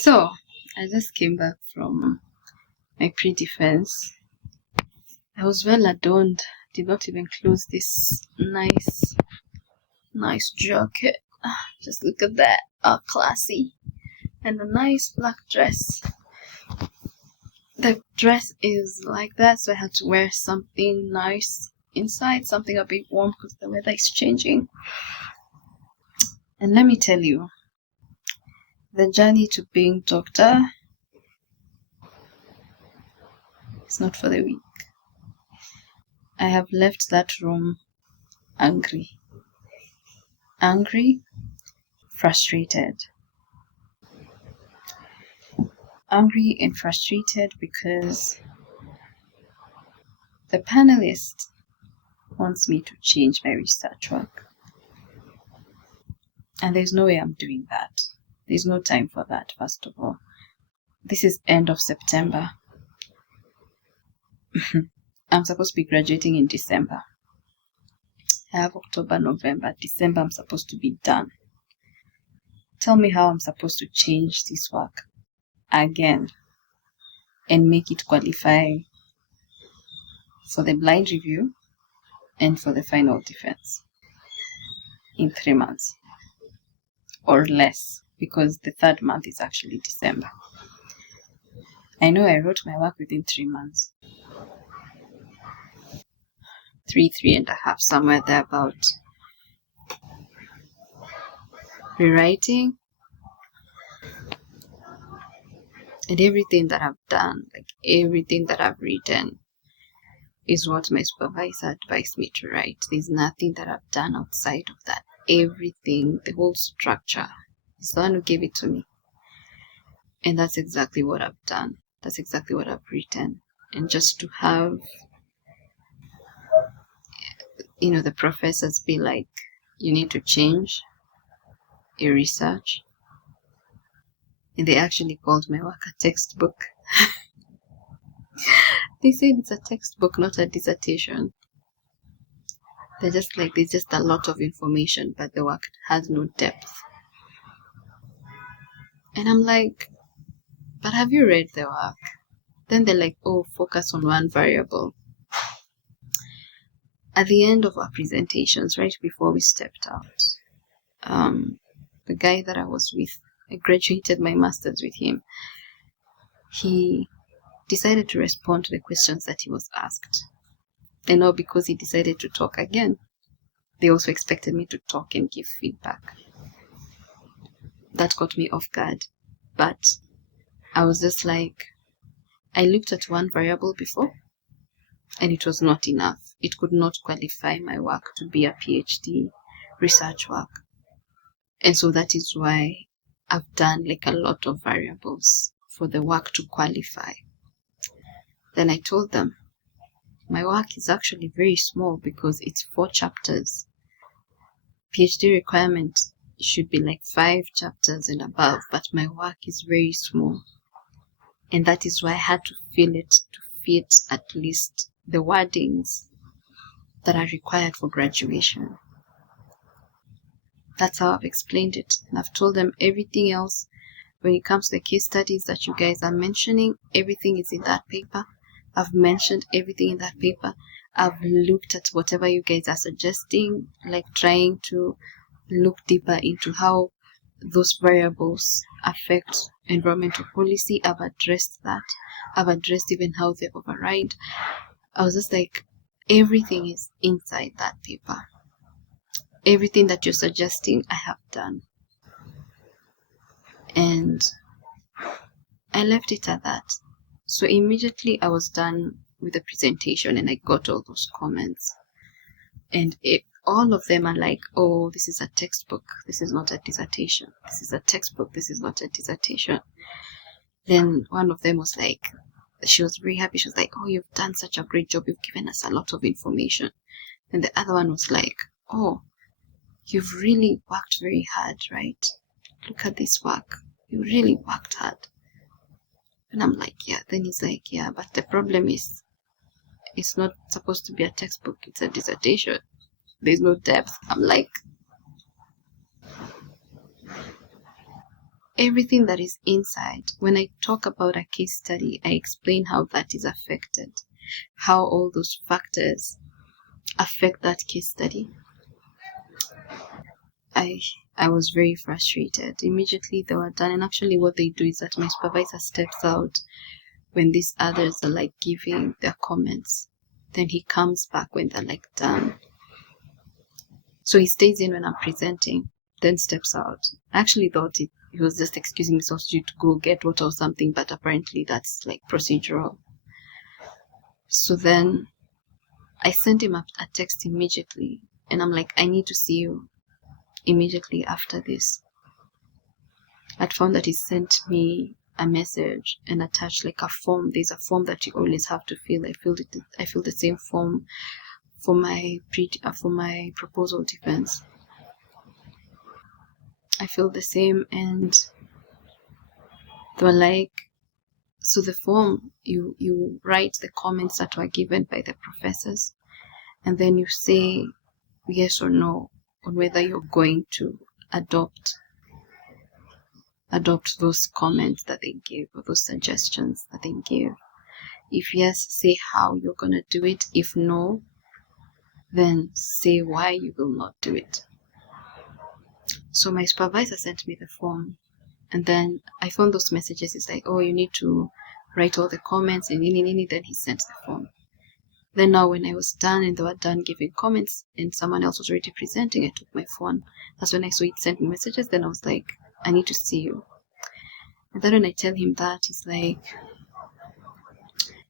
So, I just came back from my pre-defense. I was well adorned, did not even close this nice jacket. Just look at that, classy. And a nice black dress. The dress is like that, so I had to wear something nice inside, something a bit warm because the weather is changing. And let me tell you, the journey to being doctor is not for the weak. I have left that room angry, frustrated. Angry and frustrated because the panelist wants me to change my research work. And there's no way I'm doing that. There's no time for that, first of all. This is end of September. I'm supposed to be graduating in December. I have October, November, December I'm supposed to be done. Tell me how I'm supposed to change this work again and make it qualify for the blind review and for the final defense in 3 months or less, because the third month is actually December. I know I wrote my work within 3 months. 3.5, somewhere there about. Rewriting and everything that I've done, like everything that I've written, is what my supervisor advised me to write. There's nothing that I've done outside of that. Everything, the whole structure, is the one who gave it to me. And that's exactly what I've done. That's exactly what I've written. And just to have, the professors be like, you need to change your research. And they actually called my work a textbook. They said it's a textbook, not a dissertation. They're just like, there's just a lot of information, but the work has no depth. And I'm like, but have you read the work? Then they're like, oh, focus on one variable. At the end of our presentations, right before we stepped out, the guy that I was with, I graduated my master's with him, he decided to respond to the questions that he was asked. And now because he decided to talk again, they also expected me to talk and give feedback. That got me off guard. But I was just like, I looked at one variable before, and it was not enough. It could not qualify my work to be a PhD research work. And so that is why I've done like a lot of variables for the work to qualify. Then I told them, my work is actually very small because it's 4 chapters. PhD requirement should be like 5 chapters and above, but my work is very small. And that is why I had to fill it to fit at least the wordings that are required for graduation. That's how I've explained it. And I've told them everything else, when it comes to the case studies that you guys are mentioning, everything is in that paper. I've mentioned everything in that paper. I've looked at whatever you guys are suggesting, like trying to look deeper into how those variables affect environmental policy. I've addressed that. I've addressed even how they override. I was just like, everything is inside that paper. Everything that you're suggesting, I have done. And I left it at that. So immediately I was done with the presentation and I got all those comments. And all of them are like, oh, this is a textbook. This is not a dissertation. This is a textbook. This is not a dissertation. Then one of them was like, she was very happy. She was like, oh, you've done such a great job. You've given us a lot of information. And the other one was like, oh, you've really worked very hard, right? Look at this work. You really worked hard. And I'm like, yeah. Then he's like, yeah, but the problem is, it's not supposed to be a textbook. It's a dissertation. There's no depth. I'm like, everything that is inside. When I talk about a case study, I explain how that is affected, how all those factors affect that case study. I was very frustrated. Immediately they were done, and actually what they do is that my supervisor steps out when these others are like giving their comments. Then he comes back when they're like done. So he stays in when I'm presenting, then steps out. I actually thought he was just excusing himself to go get water or something, but apparently that's like procedural. So then I sent him a text immediately, and I'm like, I need to see you immediately after this. I'd found that he sent me a message and attached like a form. There's a form that you always have to fill. I filled the same form for my proposal defense. I filled the same, and they were like, so the form, you write the comments that were given by the professors, and then you say yes or no on whether you're going to adopt those comments that they give, or those suggestions that they give. If yes, say how you're going to do it. If no, then say why you will not do it. So my supervisor sent me the form, and then I found those messages. It's like, oh, you need to write all the comments, and then he sent the form. Then now when I was done and they were done giving comments and someone else was already presenting, I took my phone. That's when I saw it sent me messages. Then I was like, I need to see you. And then when I tell him that, he's like,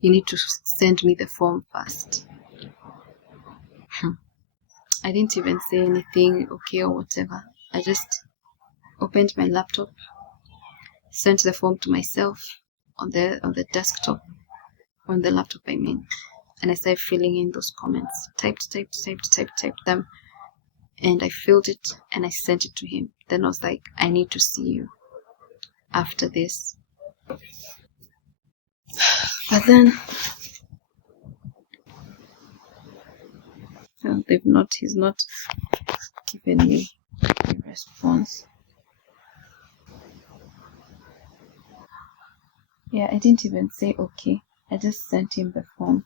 you need to send me the form first. I didn't even say anything, okay or whatever. I just opened my laptop, sent the form to myself on the desktop, on the laptop I mean, and I started filling in those comments. Typed them, and I filled it and I sent it to him. Then I was like, I need to see you after this. But then he's not given me a response. Yeah, I didn't even say okay. I just sent him the form.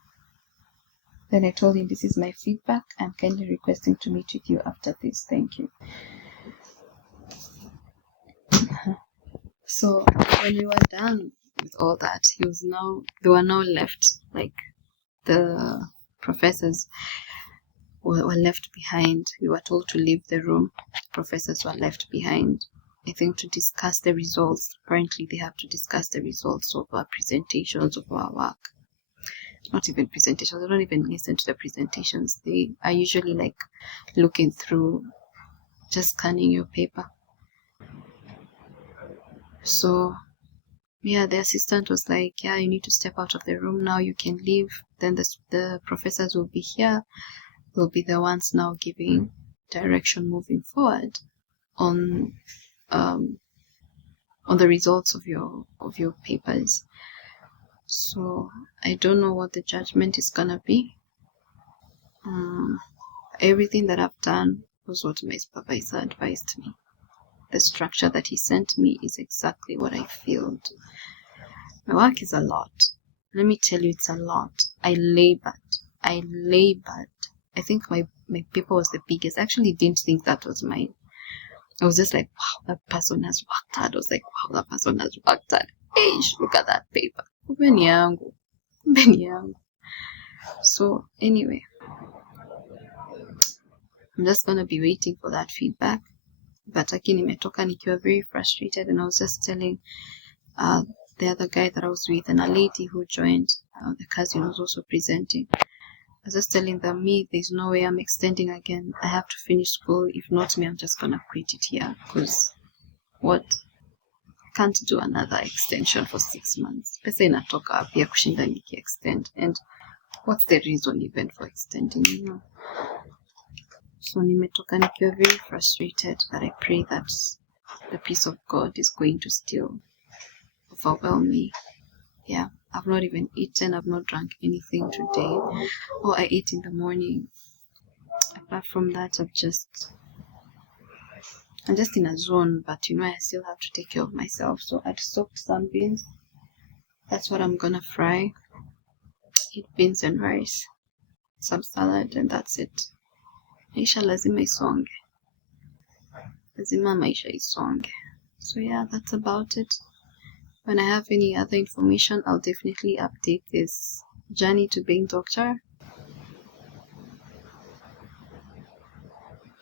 Then I told him, this is my feedback. I'm kindly requesting to meet with you after this. Thank you. So when we were done with all that, they were now left, like the professors were left behind. We were told to leave the room. Professors were left behind, I think, to discuss the results. Apparently they have to discuss the results of our presentations, of our work. Not even presentations, they don't even listen to the presentations. They are usually like looking through, just scanning your paper. So yeah, the assistant was like, yeah, you need to step out of the room now, you can leave. Then the professors will be here, will be the ones now giving direction moving forward on the results of your papers. So I don't know what the judgment is gonna be. Everything that I've done was what my supervisor advised me. The structure that he sent me is exactly what I filled. My work is a lot. Let me tell you, it's a lot. I labored. I think my paper was the biggest. I actually didn't think that was mine. I was just like, wow, that person has worked hard. I was like, wow, that person has worked hard. Hey, look at that paper. Mbeni yangu. So anyway, I'm just gonna be waiting for that feedback. But nimetoka nikiwa very frustrated, and I was just telling the other guy that I was with, and a lady who joined, the cousin was also presenting. I was just telling them, there's no way I'm extending again. I have to finish school. If not me, I'm just gonna quit it here. Because what? I can't do another extension for 6 months. Pesa inatoka wapi ya kushinda niki-extend? And what's the reason even for extending, So nimetoka nikiwa very frustrated, but I pray that the peace of God is going to still overwhelm me. Yeah, I've not even eaten, I've not drank anything today. I ate in the morning. Apart from that, I'm just in a zone, but I still have to take care of myself. So I'd soaked some beans. That's what I'm gonna fry. Eat beans and rice, some salad, and that's it. Maisha lazima isonge. Lazima maisha isonge. So yeah, that's about it. When I have any other information, I'll definitely update this journey to being doctor.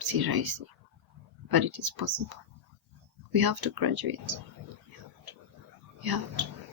Si rahisi, but it is possible. We have to graduate. We have to.